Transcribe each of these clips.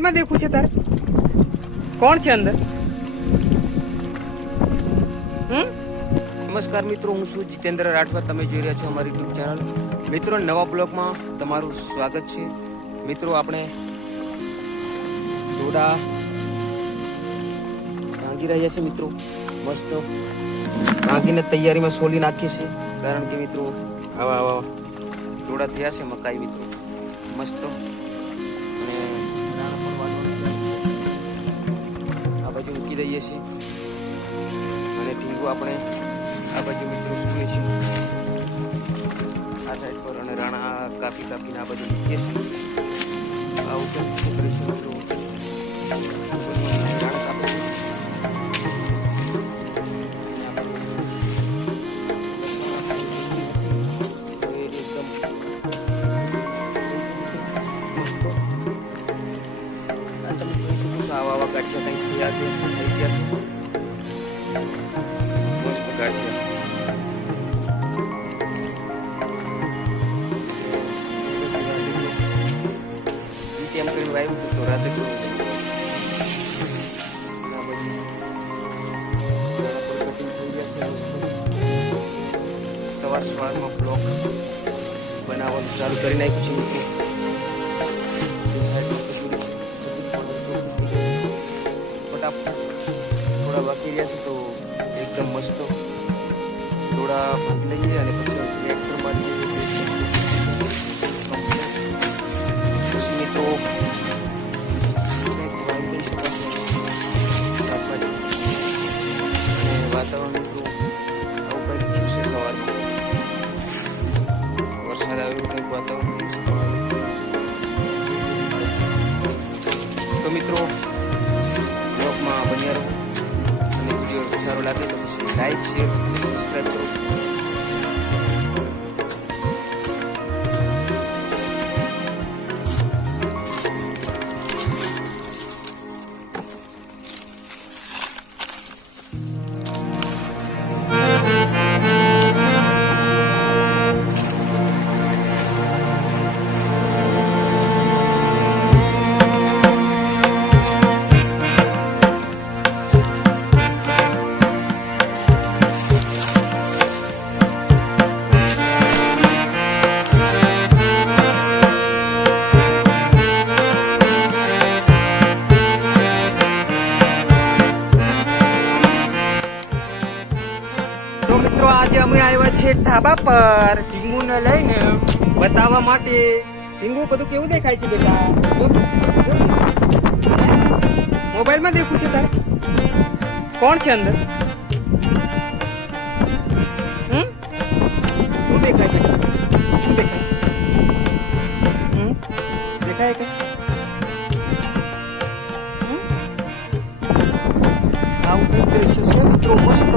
માં દેખું છે તારે કોણ છે અંદર? નમસ્કાર મિત્રો, હું છું જીતેન્દ્ર રાઠવા. તમે જોઈ રહ્યા છો અમારી યુટ્યુબ ચેનલ. મિત્રો, નવા બ્લોગમાં તમારું સ્વાગત છે. મિત્રો, આપણે દોડા ભાંગી રહ્યા છે. મિત્રો, મસ્ત ભાંગીને તૈયારીમાં સોલી નાખીએ છીએ, કારણ કે મિત્રો આવા દોડા થયા છે મકાઈ. મિત્રો મસ્ત અને આ બાજુ મૂકી દઈએ છીએ અને ઢીંગું આપણે આ બાજુ મિત્રો સૂઈએ છીએ આ સાઈડ પર, અને રાણા કાપીને આ બાજુ મૂકીએ છીએ. આવું કરીશું મિત્રો. રાણા કાપી આવા ગાંઠિયા કંઈક થયા છે, થઈ ગયા છે. મસ્ત ગાંઠિયા એમ કરીને વાવ્યું હતું તો રાજક સવારમાં બ્લોક બનાવવાનું ચાલુ કરી નાખ્યું છે. થોડા બાકી રહ્યા છે તો એકદમ મસ્ત થોડા ભાંગી લઈએ અને પછી ટ્રેક્ટર મારી પછી મિત્રો વાતાવરણ મિત્રો આવું કંઈક થયું છે. સવારમાં વરસાદ આવ્યું કંઈક વાતાવરણ થયું છે. તો મિત્રો બ્લોગમાં બન્યા રહો અને વિડીયો સારો લાગે તો પછી લાઈક, શેર, સબસ્ક્રાઈબ કરો. મિત્રો, આજે અમે આવ્યા છે ધાબા પર ઢીંગુને લઈને બતાવવા માટે. ઢીંગુ બધું કેવું દેખાય છે બેટા? મોબાઈલમાં દેખું છે તારે કોણ છે અંદર? શું દેખાય બેટા? શું દેખાય? દેખાય કે આવું કઈ દ્રશ્ય છે મિત્રો મસ્ત.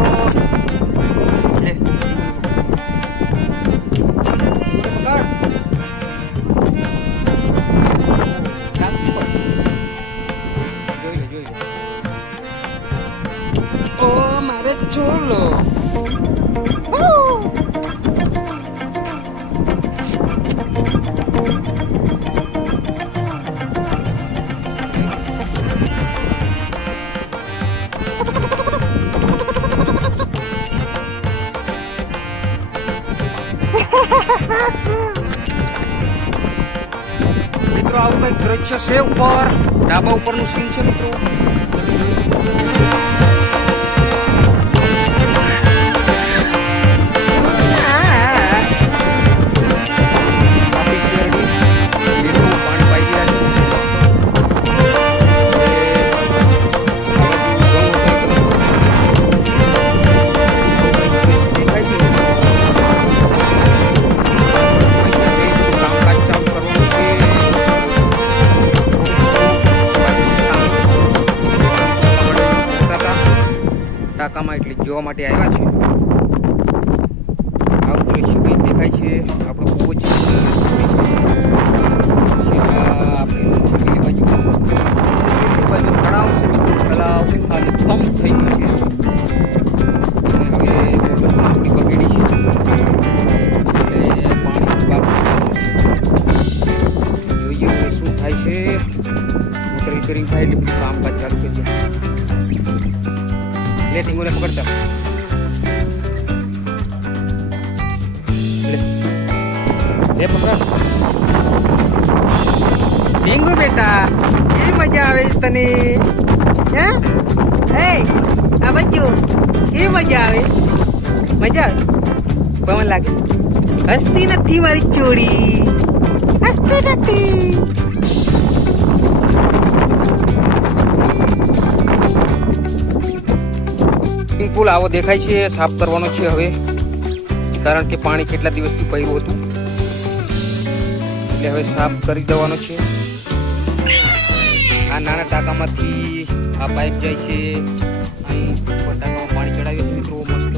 ઓ મારે ચોલો મિત્રો, આવું કઈક દ્રશ્ય છે ઉપર ધાબા ઉપરનું સીન છે મિત્રો. ટાંકામાં એટલે જોવા માટે આવ્યા છે. આવું દ્રશ્ય કંઈક દેખાય છે. આપણો બહુ જ બાજુ તળાવ છે મિત્રો. તળાવ ખાલી કમ થઈ ગયું છે અને હવે થોડી બગડી છે એટલે પાણી બાકી જોઈએ શું થાય છે. રિપેરિંગ થાય એટલે બધું કામકાજ ચાલુ કરી દે. લે ટીંગુને પકડતા લે પકડ ટીંગુ બેટા કેવી મજા આવે છે તને હે એ આ બચ્ચું કેવી મજા આવે પવન લાગે હસતી નથી મારી ચોરી હસતી નથી. પુલ આવો દેખાય છે સાફ કરવાનો છે હવે કારણ કે પાણી કેટલા દિવસથી પડ્યું હતું એટલે હવે સાફ કરી દેવાનો છે. આ નાના ટાંકામાંથી આ પાઇપ જાય છે અહીં ટાંકામાં પાણી ચડાવ્યું છે મિત્રો મસ્ત